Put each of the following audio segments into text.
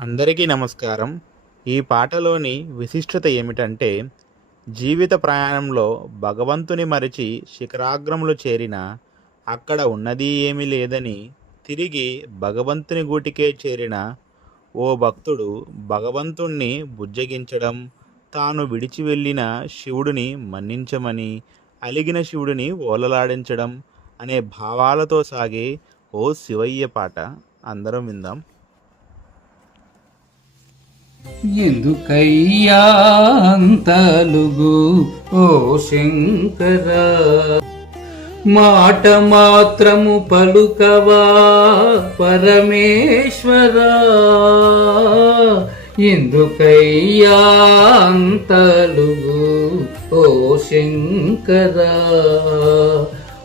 అందరికీ నమస్కారం. ఈ పాటలోని విశిష్టత ఏమిటంటే జీవిత ప్రయాణంలో భగవంతుని మరిచి శిఖరాగ్రములు చేరిన అక్కడ ఉన్నది ఏమీ లేదని తిరిగి భగవంతుని గూటికే చేరిన ఓ భక్తుడు భగవంతుణ్ణి బుజ్జగించడం తాను విడిచి వెళ్ళిన శివుడిని మన్నించమని అలిగిన శివుడిని ఓలలాడించడం అనే భావాలతో సాగే ఓ శివయ్య పాట అందరం విందాం. ఎందుకయ్యా అంతలుగు ఓ శంకర? మాట మాత్రము పలుకవా పరమేశ్వర? ఎందుకయ్యా అంతలుగు ఓ శంకర?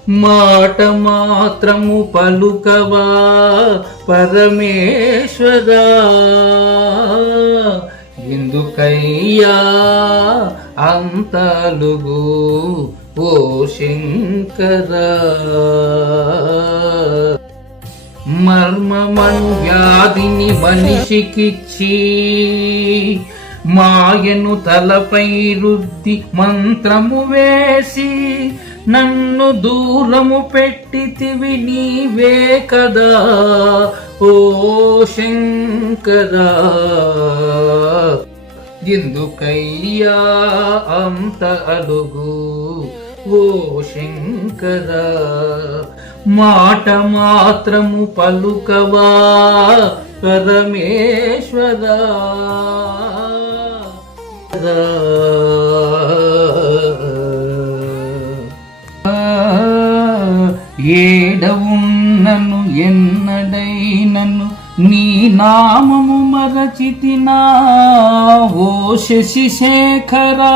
మాట మాత్రము పలుకవా పరమేశ్వరా? ఎందుకయ్యా అంతలుగు ఓ శంకర? మర్మమన్ వ్యాధిని మనిషికిచ్చి మాయను తలపై రుద్ది మంత్రము వేసి నన్ను దూరము పెట్టితివి నీవే కదా ఓ శంకరా? ఎందుకయ్యా అంత అలుగు? ఓ శంకర మాట మాత్రము పలుకవా? పరమేశ్వర ఏడవున్నను ఎన్నడైనను నీ నామము మరచితినా ఓ శశిశేఖరా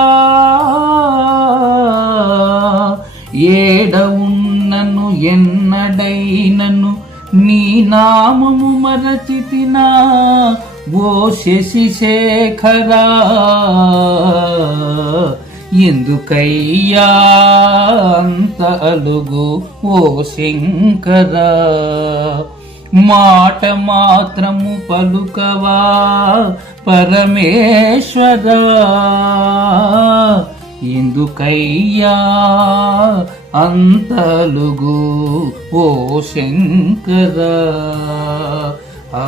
ఏడవున్నను ఎన్నడైనను నీ నామము మరచితినా ఓ శశిశేఖరా ఎందుకయ్యా అంత అలుగు ఓ శంకర? మాట మాత్రము పలుకవా? పరమేశ్వర ఎందుకయ్యా అంతలుగు ఓ శంకర? ఆ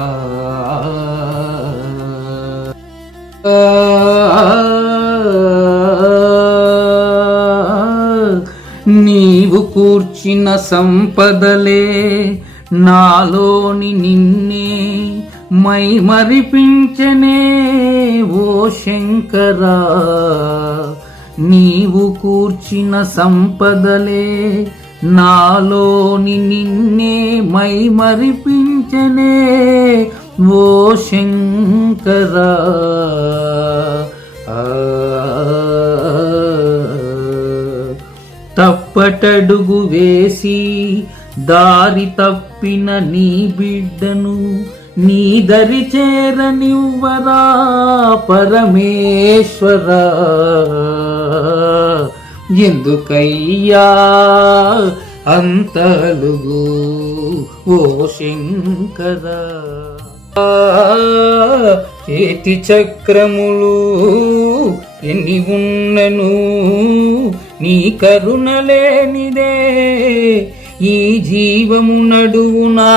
నీవు కూర్చిన సంపదలే నాలోని నిన్నే మై మరిపించనే ఓ శంకరా. నీవు కూర్చిన సంపదలే నాలోని నిన్నే మై మరిపించనే ఓ శంకరా. ఆ. తప్పటడుగు వేసి దారి తప్ప పంపిన నీ బిడ్డను నీ దరి చేరనివ్వరా పరమేశ్వర? ఎందుకయ్యా అంతలుగు ఓ శంకర? ఆ, చేతి చక్రములు ఎన్ని ఉన్నను నీ కరుణ లేనిదే ఈ జీవము నడువునా?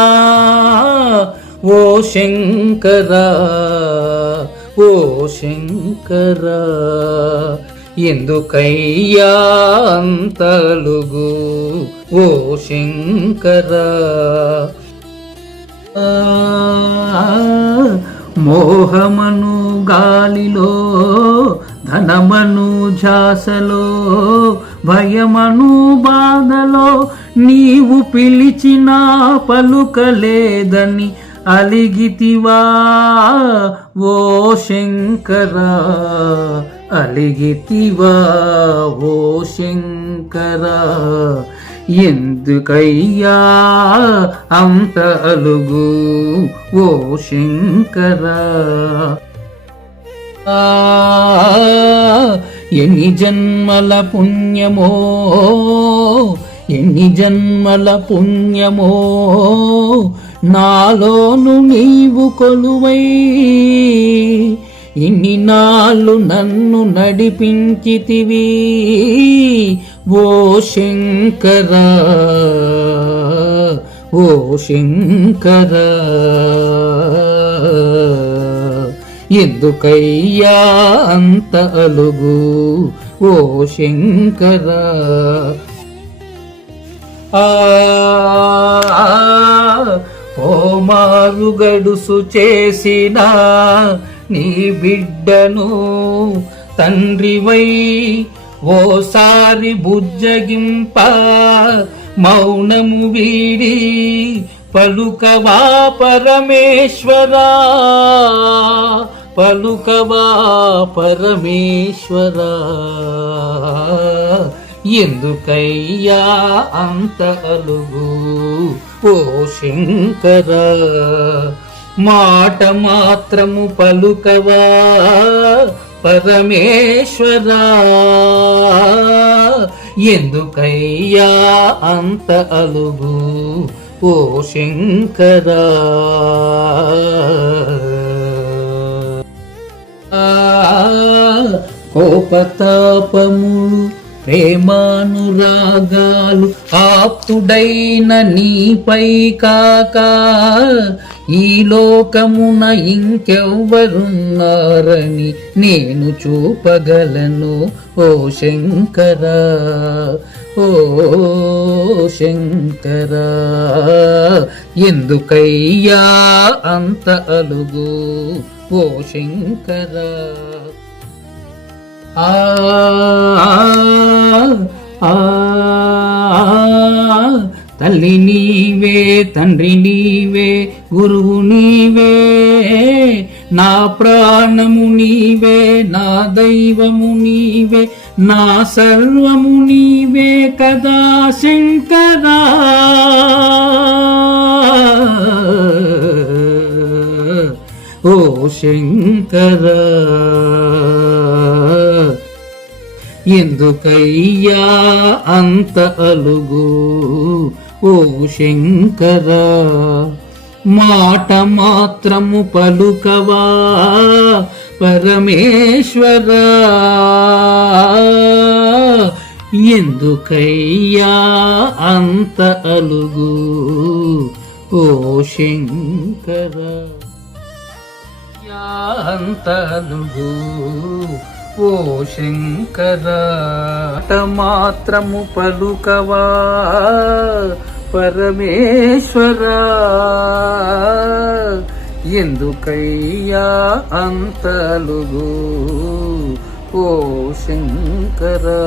ఓ శంకర ఓ శంకర ఎందుకయ్యా అంతలుగు ఓ శంకర మోహమను గాలిలో ధనమను జాసలో భయమను బాధలో నీవు పిలిచిన పలుకలేదని అలిగితివా ఓ శంకర. అలిగితివా ఓ శంకర. ఎందుకయ్యా అంత అలుగు ఓ శంకర? ఆ, ఎన్ని జన్మల పుణ్యమో ఎన్ని జన్మల పుణ్యమో నాలోను నీవు కొలువై ఇన్ని నాళ్ళు నన్ను నడిపించితివి ఓ శంకరా ఓ శంకరా. ఎందుకయ్యా అంత అలుగు ఓ శంకరా? ఆ ఓ మారు గడుసు చేసిన నీ బిడ్డను తండ్రివై ఓసారి బుజ్జగింప మౌనము వీడి పలుకవా పరమేశ్వరా? పలుకవా పరమేశ్వర? ఎందుకయ్యా అంత అలుగు ఓ శంకర? మాట మాత్రము పలుకవా పరమేశ్వర? ఎందుకయ్యా అంత అలుగు ఓ శంకరా? కోపతాపములు ప్రేమానురాగాలు ఆప్తుడైన నీపై కాక ఈ లోకమున ఇంకెవ్వరున్నారని నేను చూపగలను. ఓ శంకరా ఓ శంకరా ఎందుకయ్యా అంత అలుగు? ఓ శంకర. ఆ, తల్లి నీవే తండ్రి నీవే గురువు నీవే నా ప్రాణము నీవే నా దైవము నీవే నా సర్వము నీవే కదా శంకరా. శంకరా. ఎందుకయ్యా అంత అలుగు ఓ శంకర? మాట మాత్రము పలుకవా పరమేశ్వర? ఎందుకయ్యా అంత అలుగు ఓ శంకర? యాంతలుగు ఓ శంకర మాత్రము పలుకవా పరమేశ్వర. ఎందుకయ్యా అంతలుగు ఓ శంకరా?